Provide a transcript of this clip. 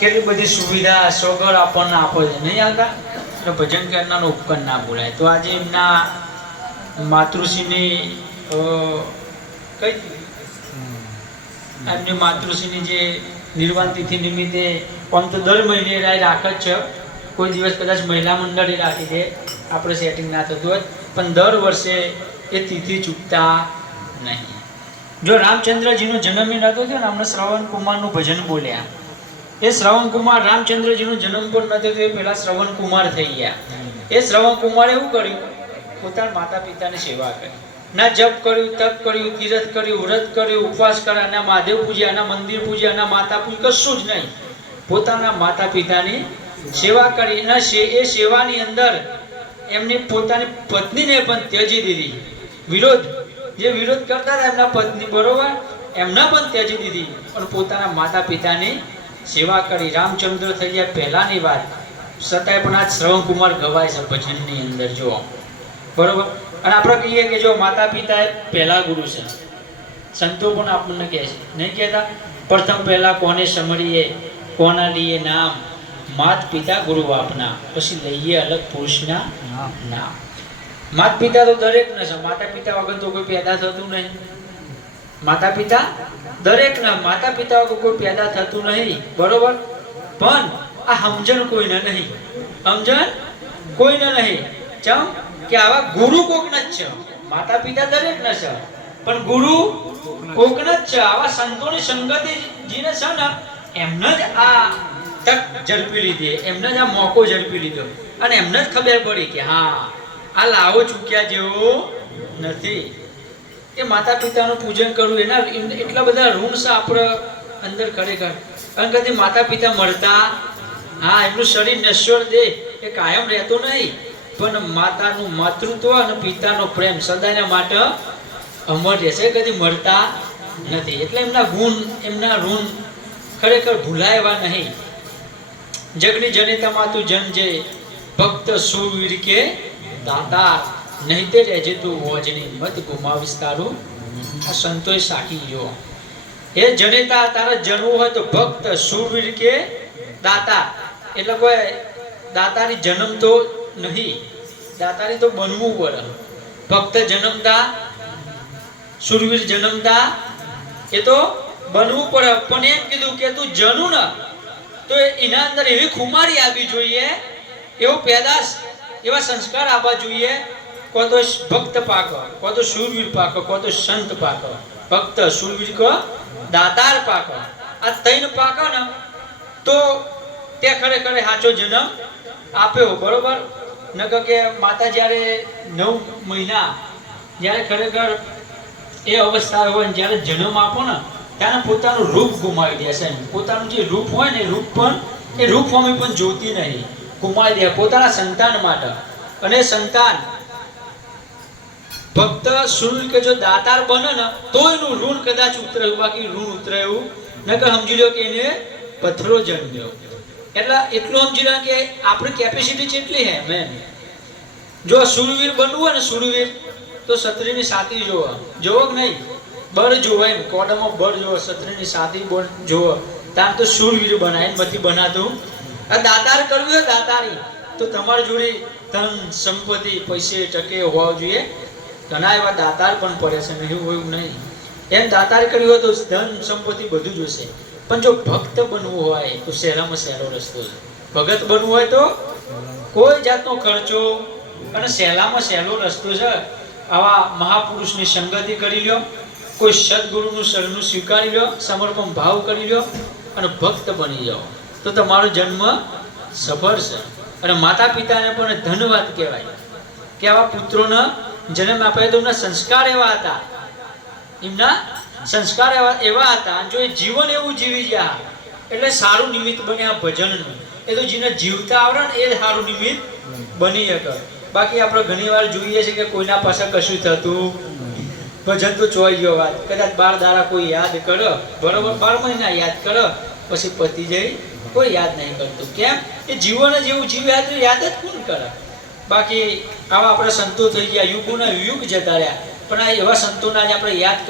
કેટલી બધી સુવિધા, સોગર આપણને આપે છે? નહીં આવતા? એટલે ભજન કરનારનો ઉપકરણ ના બોલાય. તો આજે એમના માતૃશ્રીની કઈ? એમની માતૃશ્રીની જે નિર્વાણ તિથિ નિમિત્તે આમ તો દર મહિને રાય રાખે જ છે. કોઈ દિવસ કદાચ મહિલા મંડળે રાખી દે આપણે સેટિંગ ના થતું હોય, પણ દર વર્ષે એ તિથિ ચૂકતા નહીં. જો રામચંદ્રજીનો જન્મ થયો ને હમણાં શ્રવણ કુમારનું ભજન બોલ્યા. એ શ્રવણ કુમાર રામચંદ્રજીનો જન્મ પણ નતો થયો પહેલા શ્રવણ કુમાર થઈ ગયા. એ શ્રવણ કુમારે એવું કર્યું? પોતાના માતા પિતાની સેવા કરી. ના જપ કર્યું, તપ કર્યું, તીરથ કર્યું, વ્રત કર્યું, ઉપવાસ કર્યા, ના મહાદેવ પૂજ્યા, ના મંદિર પૂજ્યા, ના માતા પૂજ કશું જ નહીં. પોતાના માતા પિતાની સેવા કરી. ના સે, એ સેવાની અંદર એમની પોતાની પત્નીને પણ ત્યજી દીધી. વિરોધ. જે વિરોધ કરતા હતા એમના પત્ની, બરોબર? એમના પણ ત્યજી દીધી. પણ પોતાના માતા પિતાની સેવા કરી. રામચંદ્ર થઈ ગયા પહેલાની વાત. છતાંય પણ આજ શ્રવણ કુમાર ગવાય છે ભજનની અંદર જો બરોબર? અને આપણે કહીએ કે જો માતા પિતા પહેલા ગુરુ છે. સંતો પણ આપણને કહે છે. નહીં કહેતા? પ્રથમ પહેલા કોને સમરીએ કોના લીએ નામ? માત પિતા ગુરુ આપના. પછી લઈએ અલગ પુરુષના નામ. માત પિતા તો દરેક ને છે. માતા પિતા વગર તો કોઈ પેદા થતું નહીં. માતા પિતા દરેકના માતા પિતા વગર કોઈ પેદા થતું નહીં, બરોબર? પણ આ સમજણ કોઈને નહીં. સમજણ કોઈને નહીં. ચમ કે આવા ગુરુ કોકના જ છે. માતા પિતા દરેક ના છે. પણ ગુરુ કોકના જ છે. આવા સંતોની સંગતિ જીને છે ને, એમને જ આ તક ઝડપી લીધી. એમને જ આ મોકો ઝડપી લીધો. અને એમને જ ખબર પડી કે હા, આ લાવો ચૂક્યા જેવો નથી. એ માતા પિતાનું પૂજન કરવું, એના એટલા બધા છે આપણે અંદર ખરેખર કારણ કે માતા પિતા મળતા, હા, એમનું શરીર નશ્વર દે, એ કાયમ રહેતો નહીં. પણ માતાનું માતૃત્વ અને પિતાનો પ્રેમ સદાયના માટે અમર રહેશે, કદી મળતા નથી. એટલે એમના ગુણ, એમના ઋણ ખરેખર ભૂલાયવા નહીં. જગની જનિતા માતું જન જે ભક્ત સુવીર કે દાતા નહીં તે રહેજે તું વોજની મત ગુમાવીશ તારું? આ સંતોષ સાખી ગયો. એ જનેતા, તારા જન્મ હોય તો ભક્ત સુરવીર કે દાતા? એટલે કોઈ દાતાની જન્મ તો નહીં, દાતાની તો બનવું પડે. ભક્ત જન્મતા સુરવીર જન્મતા, એ તો બનવું પડે. પણ એમ કીધું કે તું જનું ને, તો એના અંદર એવી ખુમારી આવવી જોઈએ, એવો પેદાશ, એવા સંસ્કાર આવવા જોઈએ કો તો ભક્ત પાક કો તો શૂરવીર પાક કો તો સંત પાક. ભક્ત, શૂરવીર કો, દાતાર પાક. આ ત્રણ પાક ને તો તે ખરેખર સાચો જન્મ આપ્યો, બરોબર? નકર કે માતા જ્યારે નવ મહિના, જ્યારે ખરેખર એ અવસ્થા હોય જ્યારે જન્મ આપો ને, ત્યારે પોતાનું રૂપ ગુમાવી દે છે પોતાનું જે રૂપ હોય ને રૂપ પણ, એ રૂપ અમે પણ જોતી નહીં. ગુમાવી દે પોતાના સંતાન માટે. અને સંતાન ભક્ત સુનિલ કે જો દાતાર બને ને તો એનું ઋણ કદાચ ઉતરે બાકી ઋણ ઉતરે એવું નકર સમજી લો કે એને પથરો જન્મ્યો એટલે એટલું સમજી લો કે આપણી કેપેસિટી કેટલી હે મેન જો સુરવીર બનવું હોય ને સુરવીર, તો સત્રીની સાતી જોવો. જોવો કે નહીં? બળ જોવો એમ. કોડામાં બળ જોવો સત્રીની સાતી બળ જોવો. તાર તો સુરવીર બનાય ને નથી બનાતું. આ દાતાર કરવું હોય દાતારી, તો તમારી જોડે ધન, સંપત્તિ, પૈસે ટકે હોવા જોઈએ. ઘણા એવા દાતાર પણ પડે છે એવું હોય એવું નહીં. એમ દાતાર કર્યું હોય તો ધન, સંપત્તિ બધું જ હશે. પણ જો ભક્ત બનવું હોય, તો સહેલામાં સહેલો રસ્તો છે. ભગત બનવું હોય તો કોઈ જાતનો ખર્ચો અને સહેલામાં સહેલો રસ્તો છે. આવા મહાપુરુષની સંગતિ કરી લ્યો, કોઈ સદગુરુનું શરણનું સ્વીકારી લ્યો, સમર્પણ ભાવ કરી લ્યો અને ભક્ત બની જાઓ. તો તમારો જન્મ સફળ છે. અને માતા પિતાને પણ ધન્યવાદ કહેવાય. કે આવા પુત્રોને જન્મ આપ્યો એમના સંસ્કાર એવા હતા. એમના સંસ્કાર એવા એવા હતા. જો એ જીવન એવું જીવી ગયા, એટલે સારું નિમિત્ત બન્યા ભજનનું. એ તો જેને જીવતા આવડે ને એ સારું નિમિત્ત બની શકે. બાકી આપણે ઘણી વાર જોઈએ છે કે કોઈના પાસે કશું થતું ભજન તો ચોઈ ગયો વાત. કદાચ બાર દારા કોઈ યાદ કરો. બરોબર, બાર મહિના યાદ કરો. પછી પતી જઈ કોઈ યાદ નહીં કરતું. કેમ? એ જીવન જ એવું જીવ્યા તો યાદ જ કોણ કરે? બાકી આવા આપણે સંતો થઈ ગયા. યુગોના યુગ જતા રહ્યા પણ આ એવા સંતોના જ આપણે યાદ કરી